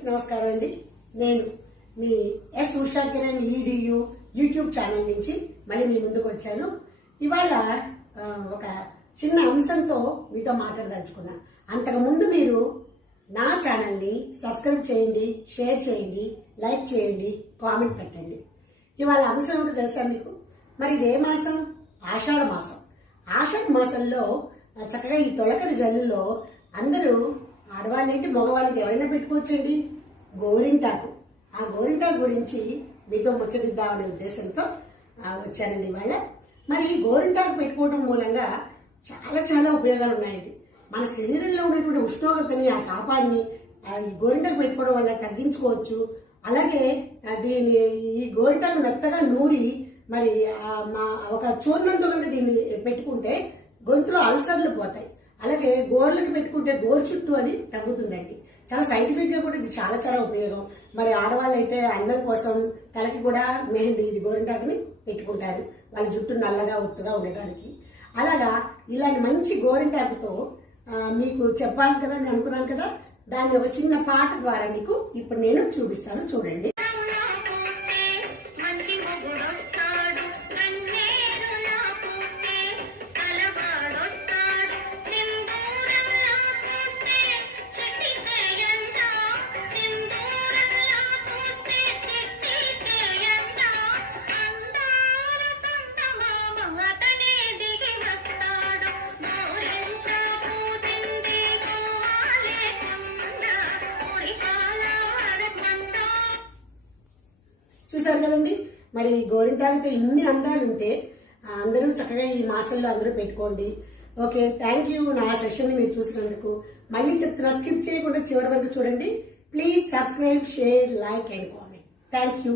అందరికీ నమస్కారం అండి. నేను మీ S Usha Kiran EDU YouTube channel నుంచి మళ్ళీ మీ ముందుకు వచ్చాను. ఇవాళ ఒక చిన్న అంశంతో మీతో మాట్లాడదలుచుకున్నా. అంతకుముందు మీరు నా ఛానల్ని సబ్స్క్రైబ్ చేయండి, షేర్ చేయండి, లైక్ చేయండి, కామెంట్ పెట్టండి. ఇవాళ అంశం ఏంటో తెలుసా మీకు? మరి ఇదే మాసం? ఆషాఢ మాసం. ఆషాఢ మాసంలో చక్కగా ఈ తొలకరి జల్లులో అందరూ ఆడవాళ్ళేంటి మగవాళ్ళకి ఎవరైనా పెట్టుకోవచ్చండి గోరింటాకు. ఆ గోరింటాకు గురించి మీతో ముచ్చటిద్దామనే ఉద్దేశంతో వచ్చానండి ఇవాళ. మరి ఈ గోరింటాకు పెట్టుకోవడం మూలంగా చాలా చాలా ఉపయోగాలు ఉన్నాయండి. మన శరీరంలో ఉన్నటువంటి ఉష్ణోగ్రతని, ఆ తాపాన్ని ఈ గోరింటాకు పెట్టుకోవడం వల్ల తగ్గించుకోవచ్చు. అలాగే ఈ గోరింటాకు మెత్తగా నూరి మరి ఒక చూర్ణంతో దీన్ని పెట్టుకుంటే గొంతులో అల్సర్లు పోతాయి. అలాగే గోర్లకి పెట్టుకుంటే గోరు చుట్టూ అది తగ్గుతుందండి. చాలా సైంటిఫిక్ గా కూడా ఇది చాలా చాలా ఉపయోగం. మరి ఆడవాళ్ళు అయితే అందం కోసం తలకి కూడా మెహందీ ఇది గోరింటాకుని పెట్టుకుంటారు, వాళ్ళ జుట్టు నల్లగా ఒత్తుగా ఉండడానికి. అలాగా ఇలాంటి మంచి గోరింటాకుతో మీకు చెప్పాలి కదా నేను అనుకున్నాను కదా, దాన్ని ఒక చిన్న పాట ద్వారా మీకు ఇప్పుడు నేను చూపిస్తాను, చూడండి. చూసారు కదండి, మరి గోరింటాకుతో ఇన్ని అందాలు ఉంటే అందరూ చక్కగా ఈ మాసంలో అందరూ పెట్టుకోండి. ఓకే, థ్యాంక్ యూ నా సెషన్ మీరు చూసినందుకు. మళ్ళీ చెప్తున్నా, స్కిప్ చేయకుండా చివరి వరకు చూడండి. Please subscribe, share, like and comment. Thank you.